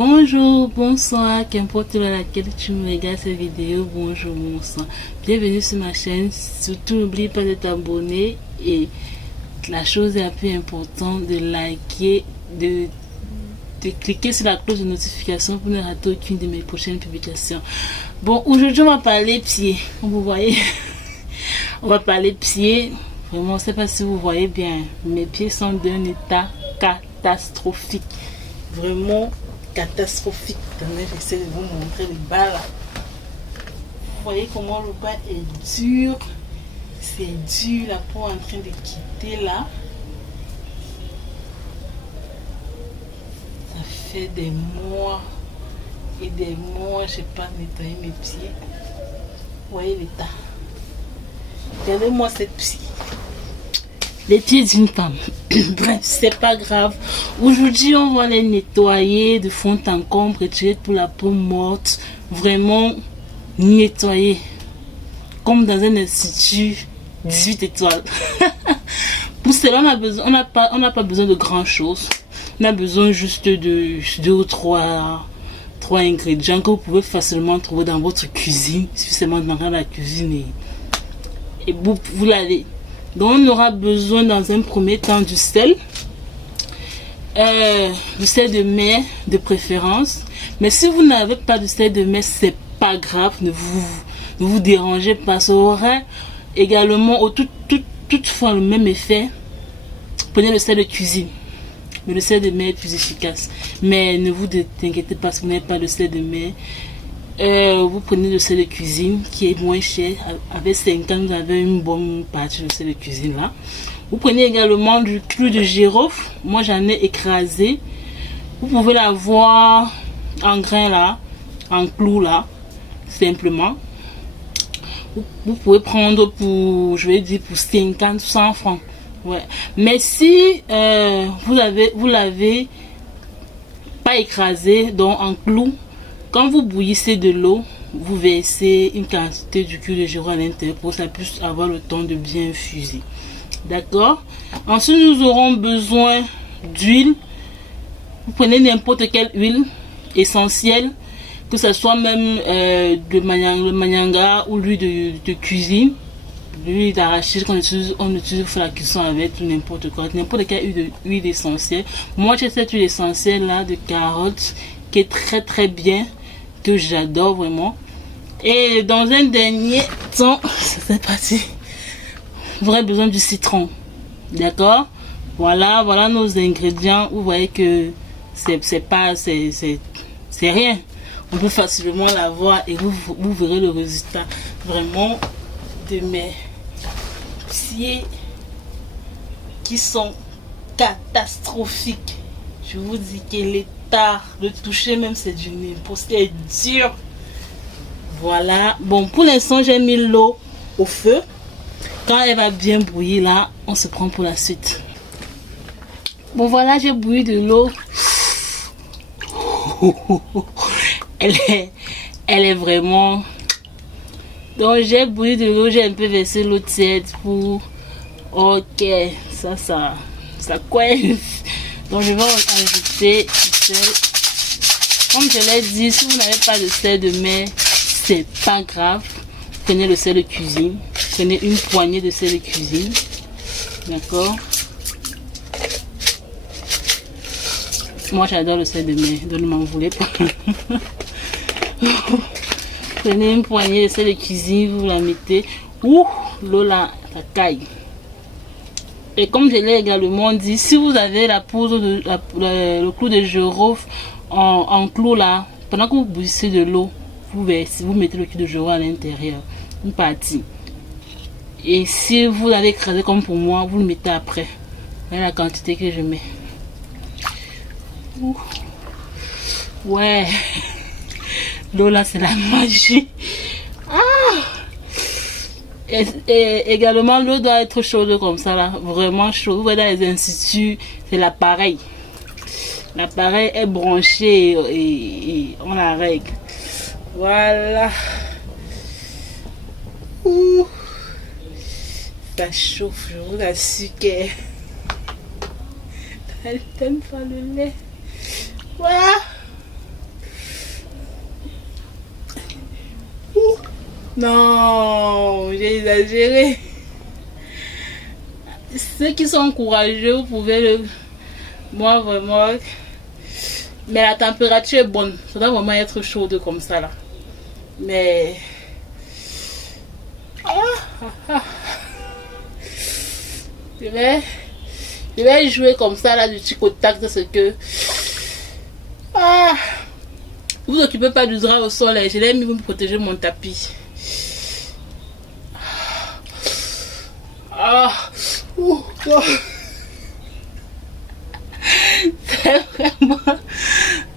Bonjour, bonsoir, qu'importe à laquelle tu me regardes cette vidéo, bonjour, bonsoir. Bienvenue sur ma chaîne, surtout n'oublie pas de t'abonner et la chose la plus importante, de liker, de cliquer sur la cloche de notification pour ne rater aucune de mes prochaines publications. Bon, aujourd'hui on va parler pieds, comme vous voyez, on va parler pieds. Vraiment, je ne sais pas si vous voyez bien, mes pieds sont d'un état catastrophique, vraiment catastrophique. Attendez, j'essaie de vous montrer le bas là. Vous voyez comment le bas est dur, c'est dur, la peau en train de quitter là. Ça fait des mois et des mois, je n'ai pas nettoyé mes pieds. Vous voyez l'état. Regardez-moi cette pied. Les pieds d'une femme. Bref, c'est pas grave. Aujourd'hui, on va les nettoyer de fond en comble, retirer pour la peau morte. Vraiment nettoyer. Comme dans un institut 18 étoiles. Pour cela, on n'a pas besoin de grand chose. On a besoin juste de 2 ou 3 ingrédients que vous pouvez facilement trouver dans votre cuisine. Suffisamment dans la cuisine et vous l'avez. Donc on aura besoin dans un premier temps du sel. Du sel de mer de préférence. Mais si vous n'avez pas de sel de mer, c'est pas grave. Ne vous dérangez pas. Ça aura également toutefois le même effet. Prenez le sel de cuisine. Mais le sel de mer est plus efficace. Mais ne vous inquiétez pas si vous n'avez pas de sel de mer. Vous prenez le sel de cuisine qui est moins cher. Avec 5 ans, vous avez une bonne partie de sel de cuisine là. Vous prenez également du clou de girofle. Moi, j'en ai écrasé. Vous pouvez l'avoir en grain là, en clou là, simplement. Vous pouvez prendre pour, je vais dire, pour 50, 100 francs. Ouais. Mais si vous l'avez pas écrasé, donc en clou, quand vous bouillissez de l'eau, vous versez une quantité du clou de girofle à l'intérieur pour que ça puisse avoir le temps de bien infuser. D'accord? Ensuite, nous aurons besoin d'huile. Vous prenez n'importe quelle huile essentielle, que ce soit même le manianga ou l'huile de cuisine, l'huile d'arachide qu'on utilise, on utilise pour la cuisson avec ou n'importe quoi, n'importe quelle huile essentielle. Moi, j'ai cette huile essentielle là de carotte qui est très très bien, que j'adore vraiment. Et dans un dernier temps, c'est parti, vous aurez besoin du citron. D'accord? Voilà nos ingrédients. Vous voyez que c'est rien. On peut facilement l'avoir et vous verrez le résultat vraiment de mes pieds qui sont catastrophiques. Je vous dis que l'état de toucher même c'est du n'importe, c'est dur. Voilà. Bon, pour l'instant j'ai mis l'eau au feu. Quand elle va bien bouillir là, on se prend pour la suite. Bon voilà, j'ai bouilli de l'eau. Elle est vraiment... Donc j'ai bouilli de l'eau, j'ai un peu versé l'eau tiède pour... Ok, ça coince. Donc je vais ajouter du sel. Comme je l'ai dit, si vous n'avez pas de sel de mer, c'est pas grave. Prenez le sel de cuisine. Prenez une poignée de sel de cuisine. D'accord? Moi j'adore le sel de mer, donc ne m'en voulez pas. Prenez une poignée de sel de cuisine, vous la mettez. Ouh, l'eau là, ça caille. Et comme je l'ai également dit, si vous avez la poudre de le clou de girofle en clou là, pendant que vous bouillissez de l'eau, vous mettez le clou de girofle à l'intérieur, une partie. Et si vous l'avez écrasé comme pour moi, vous le mettez après. Voilà la quantité que je mets. Ouh. Ouais. L'eau là, c'est la magie. Ah! Et également, l'eau doit être chaude comme ça là. Vraiment chaude. Vous voyez dans les instituts, c'est l'appareil. L'appareil est branché et on la règle. Voilà. Ouh. Ça chauffe, je vous assure que... Elle t'aime pas le lait. Voilà. Non, j'ai exagéré. Ceux qui sont courageux, vous pouvez le... Moi, vraiment... Mais la température est bonne. Ça doit vraiment être chaude comme ça, là. Mais... Je vais jouer comme ça, là, du tic au tac, de ce que... Vous occupez pas du drap au sol, là. Je l'ai mis pour protéger mon tapis.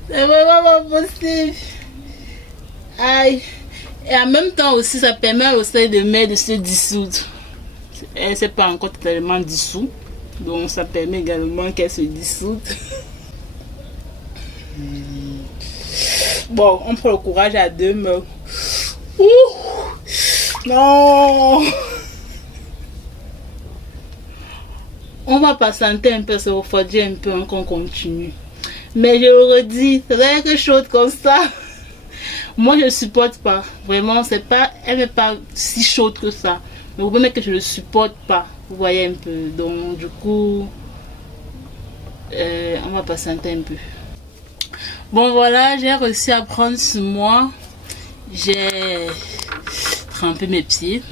C'est vraiment pas possible. Aïe. Et en même temps aussi, ça permet au sein de mer de se dissoudre. Elle n'est pas encore totalement dissous. Donc ça permet également qu'elle se dissoude. Bon, on prend le courage à deux, mais... Non. On va patienter un peu, se refroidir un peu, qu'on continue. Mais je le redis, c'est vrai que chaude comme ça. Moi, je ne supporte pas. Vraiment, c'est pas, elle n'est pas si chaude que ça. Mais vous voyez que je ne le supporte pas. Vous voyez un peu. Donc, du coup, on va patienter un peu. Bon, voilà, j'ai réussi à prendre sur moi. J'ai trempé mes pieds.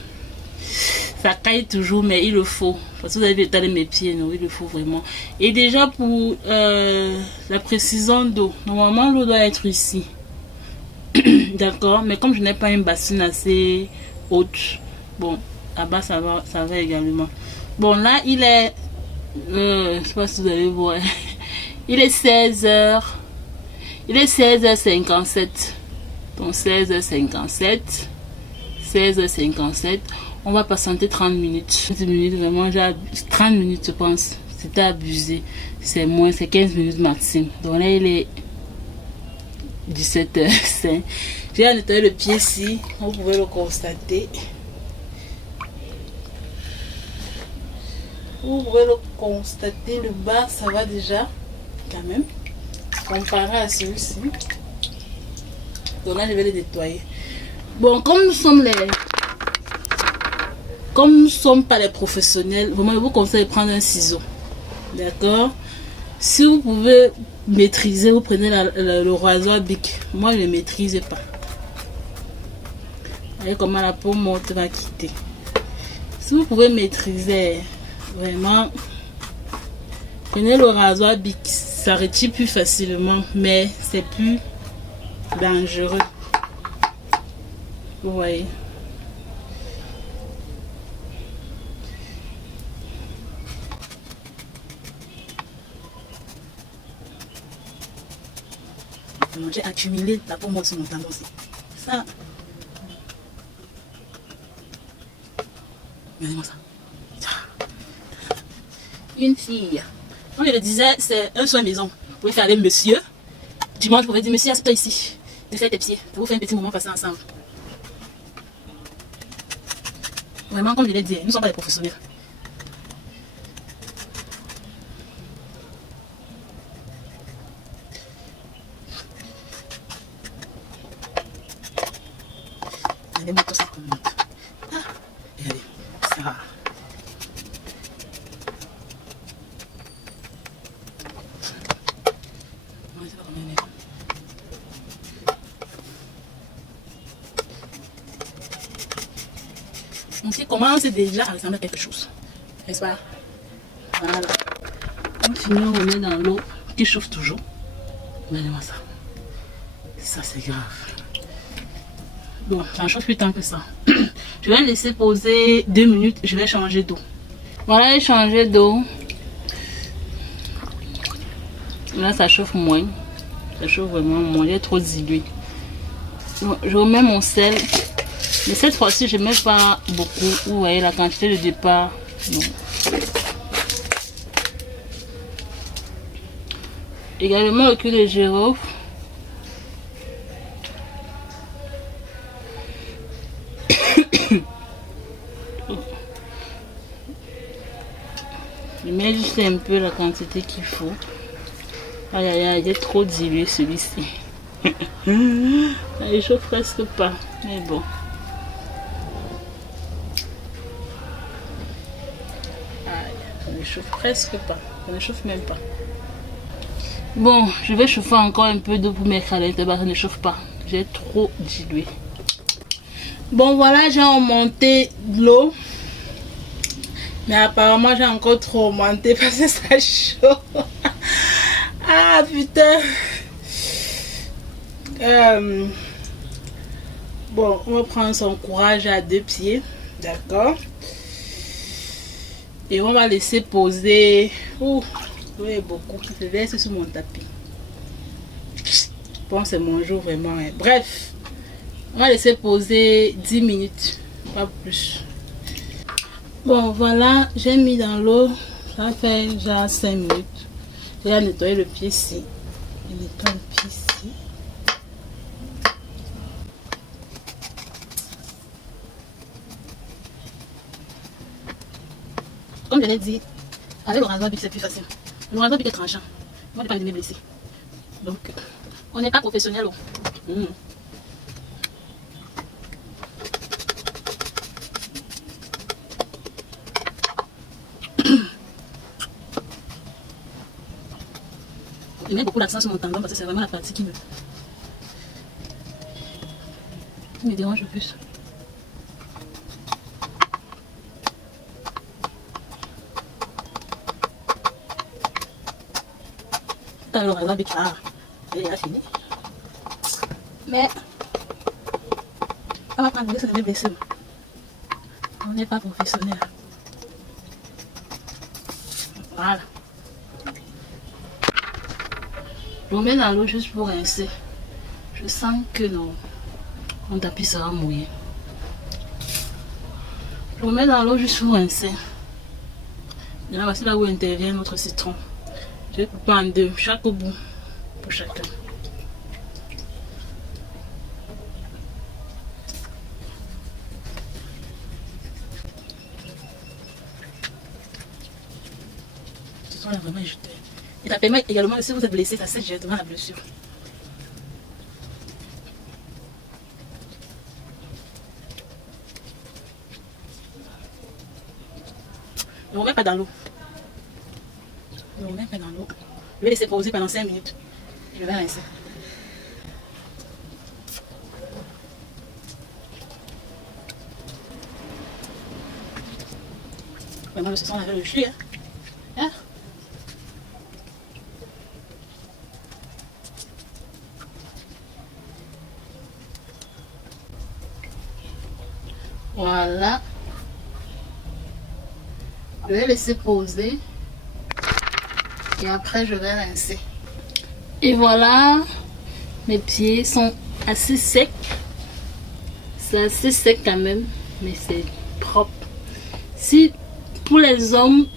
Ça caille toujours, mais il le faut. Parce que vous avez vu l'état de mes pieds, non, il le faut vraiment. Et déjà pour la précision d'eau, normalement l'eau doit être ici. D'accord, mais comme je n'ai pas une bassine assez haute, bon, là-bas ça va également. Bon, là il est, je sais pas si vous allez voir, il est 16h. Il est 16h57. Donc 16h57. 16h57. On va patienter 30 minutes. 30 minutes, vraiment, 30 minutes, je pense. C'était abusé. C'est moins, c'est 15 minutes maximum. Donc là, il est 17h05. J'ai nettoyé le pied ici. Vous pouvez le constater. Vous pouvez le constater. Le bas, ça va déjà, quand même. Comparé à celui-ci. Donc là, je vais les nettoyer. Bon, comme nous sommes pas les professionnels, vraiment, je vous conseille de prendre un ciseau. D'accord? Si vous pouvez maîtriser, vous prenez le rasoir Bic. Moi, je ne maîtrise pas. Vous voyez comment la peau morte va quitter. Si vous pouvez maîtriser, vraiment, prenez le rasoir Bic. Ça retire plus facilement, mais c'est plus dangereux. Vous voyez. J'ai accumulé la peau morte sur mon talon aussi. Ça. Regardez-moi ça. Une fille. Comme je le disais, c'est un soin maison. Vous pouvez faire avec monsieur. Dimanche, vous pouvez dire, monsieur, assieds-toi ici. De faire tes pieds. Pour vous faire un petit moment passer ensemble. Vraiment, comme je l'ai dit, nous ne sommes pas des professionnels. Regardez-moi tout ça comme monte. Regardez, ça. On sait comment c'est déjà à ressembler à quelque chose. N'est-ce pas? Voilà. On finit, on remet dans l'eau qui chauffe toujours. Regardez-moi ça. Ça, c'est grave. Bon, ça ne chauffe plus tant que ça. Je vais laisser poser 2 minutes. Je vais changer d'eau. Voilà, j'ai changé d'eau. Là, ça chauffe moins. Ça chauffe vraiment moins. Il est trop dilué. Je remets mon sel. Mais cette fois-ci, je ne mets pas beaucoup. Vous voyez la quantité de départ. Non. Également le cul de girofle. Je mets juste un peu la quantité qu'il faut. Aïe aïe aïe, il est trop dilué celui-ci. Il chauffe presque pas. Mais bon. chauffe presque pas. Ça ne chauffe même pas. Bon, je vais chauffer encore un peu d'eau pour mettre à l'intérieur. Ça ne chauffe pas. J'ai trop dilué. Bon, voilà, j'ai augmenté l'eau. Mais apparemment, j'ai encore trop augmenté parce que ça chauffe. Ah, putain. Bon, on va prendre son courage à 2 pieds. D'accord. Et on va laisser poser. Ouh, oui, beaucoup. Je verse sur mon tapis. Bon, c'est mon jour vraiment. Hein. Bref, on va laisser poser 10 minutes. Pas plus. Bon, voilà, j'ai mis dans l'eau. Ça fait déjà 5 minutes. J'ai nettoyé le pied ici. Je nettoie le pied ici. Comme je l'ai dit, avec le rasoir bic c'est plus facile. Le rasoir bic est tranchant. Moi, je n'ai pas envie de me blesser. Donc, on n'est pas professionnel. Je mets beaucoup l'accent sur mon tendon parce que c'est vraiment la partie qui me dérange le plus. T'as le rasoir bic là, il est fini. Mais, on va prendre ça de blesser. On n'est pas professionnel. Voilà. Je mets dans l'eau juste pour rincer. Je sens que mon tapis sera mouillé. Je mets dans l'eau juste pour rincer. Et là, voici là où intervient notre citron. Je vais couper en deux, chaque bout pour chacun. Ce sont là vraiment jeté. Et ça permet également, si vous êtes blessé, ça sèche directement la blessure. Ne remets pas dans l'eau. Ne remets pas dans l'eau. Je vais laisser poser pendant 5 minutes. Je vais rincer. Vraiment, ce sont avec le jus. Hein? Voilà. Je vais laisser poser. Et après, je vais rincer. Et voilà. Mes pieds sont assez secs. C'est assez sec quand même. Mais c'est propre. Si pour les hommes,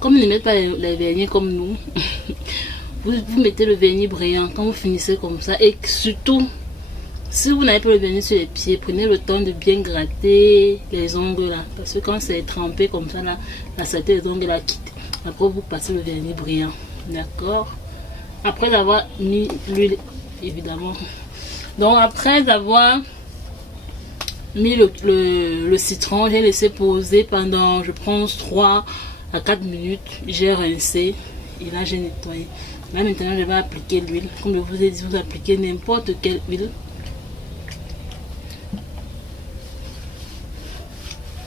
comme ils ne mettent pas les vernis comme nous, vous mettez le vernis brillant quand vous finissez comme ça. Et surtout, si vous n'avez pas le vernis sur les pieds, prenez le temps de bien gratter les ongles là. Parce que quand c'est trempé comme ça, là, la saleté des ongles la quitte. Après, vous passez le vernis brillant. D'accord? Après avoir mis l'huile, évidemment. Donc, après avoir mis le citron, j'ai laissé poser pendant, je pense, 3 à 4 minutes. J'ai rincé et là, j'ai nettoyé. Là, maintenant, je vais appliquer l'huile. Comme je vous ai dit, vous appliquez n'importe quelle huile.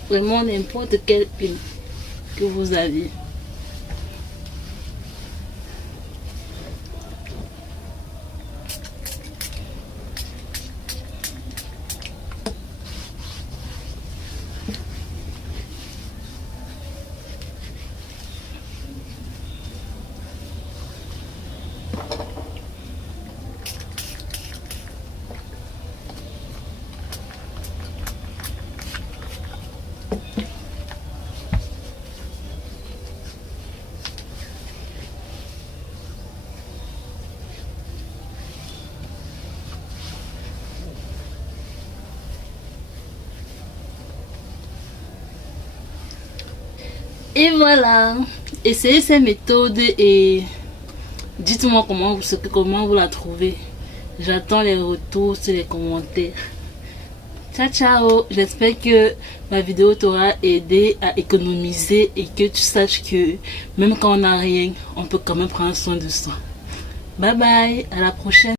Vraiment n'importe quelle huile que vous avez. Et voilà, essayez ces méthodes et dites-moi comment vous la trouvez. J'attends les retours sur les commentaires. Ciao ciao, j'espère que ma vidéo t'aura aidé à économiser et que tu saches que même quand on n'a rien, on peut quand même prendre soin de soi. Bye bye, à la prochaine.